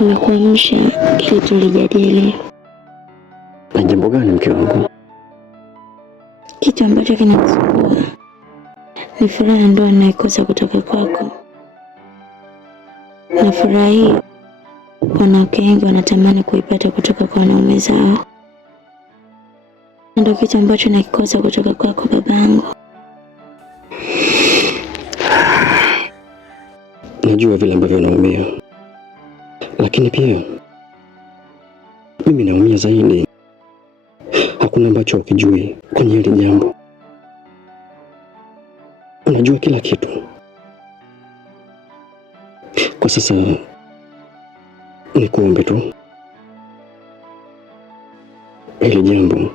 Nimekuamsha ili tulijadili. Na jambo gani mke wangu? Kitu ambacho kinanisumbua ni furaha ya ndoa ninayokosa kutoka kwako. Na furaha hii wanawake wengi wanatamani kuipata kutoka kwa wanaume zao. Ndio kitu ambacho nakikosa kutoka kwako babangu. Najua vile ambavyo unaumia, lakini pia mimi naumia zaidi. Hakuna ambacho ukijui kwenye hili jambo. Unajua kila kitu. Kwa sasa nikuombe tu, hili jambo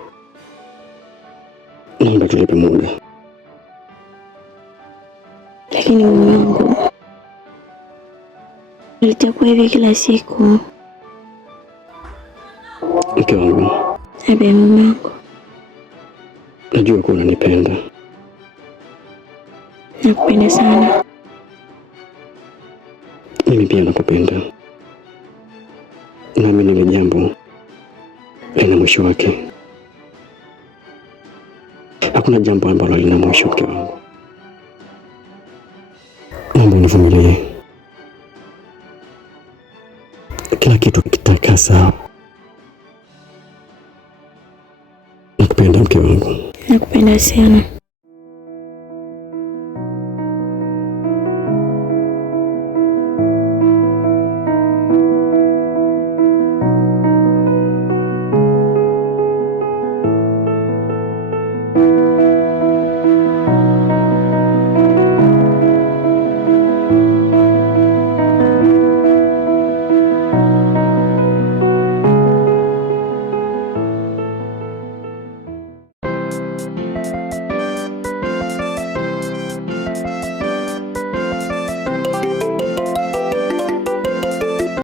naomba tulipe muda. Lakini mume wangu, nilitakuwa hivi kila siku. Mke wangu. Abe mume wangu, najua kuwa unanipenda. Nakupenda sana. Mimi pia nakupenda. Nami hili jambo lina mwisho wake. Hakuna jambo ambalo lina mwisho, mke wangu. Naomba univumilie. Kila kitu kitakaa sawa. Nakupenda mke wangu. Nakupenda sana.